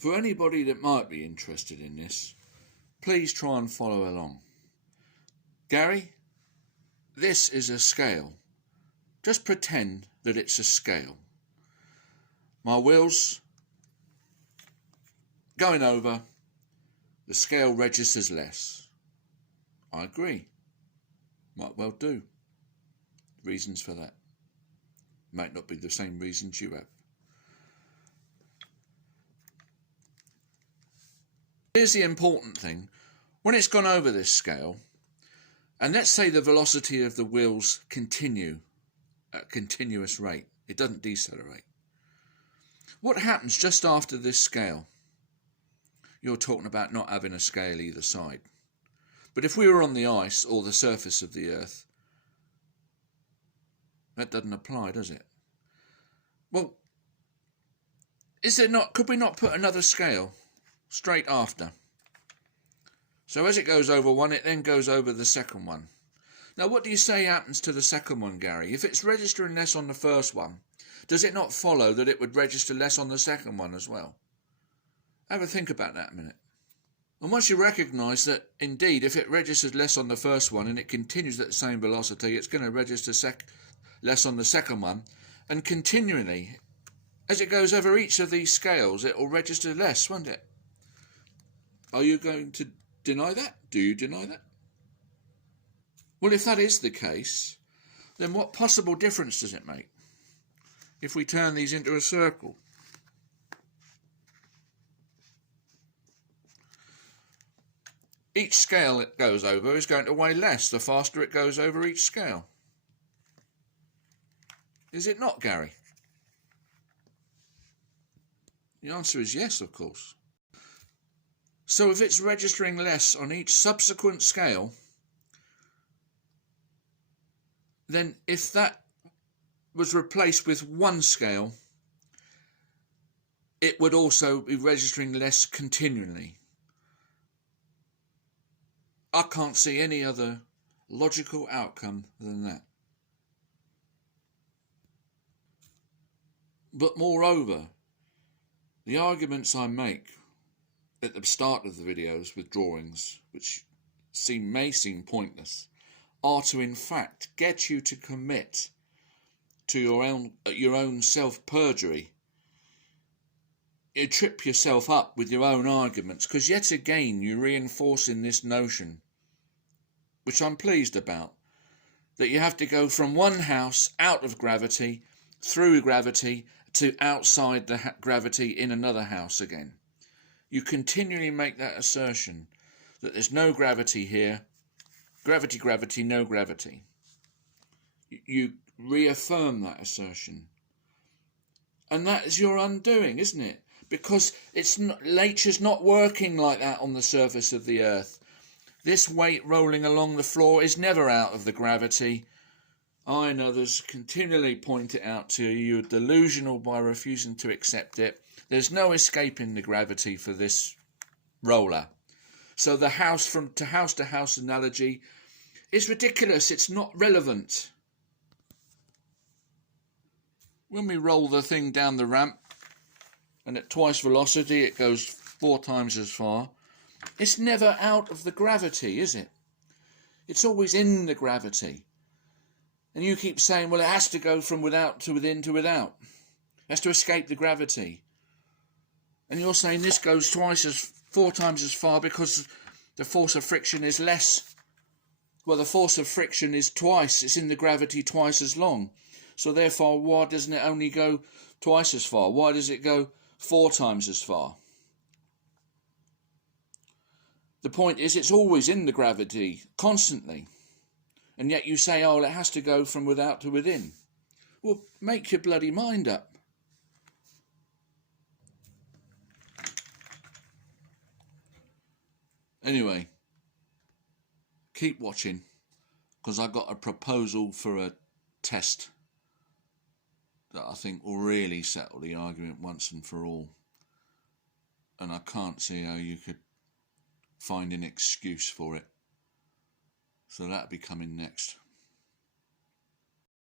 For anybody that might be interested in this, please try and follow along. Gary, this is a scale. Just pretend that it's a scale. My wheels going over, the scale registers less. I agree. Might well do. Reasons for that. Might not be the same reasons you have. Here's the important thing. When it's gone over this scale, and let's say the velocity of the wheels continue at a continuous rate, it doesn't decelerate. What happens just after this scale? You're talking about not having a scale either side. But if we were on the ice or the surface of the earth, that doesn't apply, does it? Well, could we not put another scale straight after? So as it goes over one, it then goes over the second one. Now, what do you say happens to the second one, Gary? If it's registering less on the first one, does it not follow that it would register less on the second one as well? Have a think about that a minute. And once you recognise that, indeed, if it registers less on the first one and it continues at the same velocity, it's going to register less on the second one, and continually, as it goes over each of these scales, it will register less, won't it? Are you going to deny that? Do you deny that? Well, if that is the case, then what possible difference does it make if we turn these into a circle? Each scale it goes over is going to weigh less the faster it goes over each scale. Is it not, Gary? The answer is yes, of course. So if it's registering less on each subsequent scale, then if that was replaced with one scale, it would also be registering less continually. I can't see any other logical outcome than that. But moreover, the arguments I make at the start of the videos with drawings, which may seem pointless, are to in fact get you to commit to your own self-perjury. You trip yourself up with your own arguments, because yet again you're reinforcing this notion, which I'm pleased about, that you have to go from one house out of gravity, through gravity, to outside the gravity in another house again. You continually make that assertion that there's no gravity here, gravity, no gravity. You reaffirm that assertion. And that is your undoing, isn't it? Because nature's not working like that on the surface of the earth. This weight rolling along the floor is never out of the gravity. I and others continually point it out to you. You're delusional by refusing to accept it. There's no escaping the gravity for this roller. So the house to house analogy is ridiculous. It's not relevant. When we roll the thing down the ramp and at twice velocity it goes 4 times as far, it's never out of the gravity, is it? It's always in the gravity. And you keep saying, well, it has to go from without to within to without. It has to escape the gravity. And you're saying this goes 4 times as far because the force of friction is less. Well, the force of friction is twice. It's in the gravity twice as long. So therefore, why doesn't it only go twice as far? Why does it go 4 times as far? The point is, it's always in the gravity, constantly. And yet you say, oh, it has to go from without to within. Well, make your bloody mind up. Anyway, keep watching, because I got a proposal for a test that I think will really settle the argument once and for all. And I can't see how you could find an excuse for it. So that'll be coming next.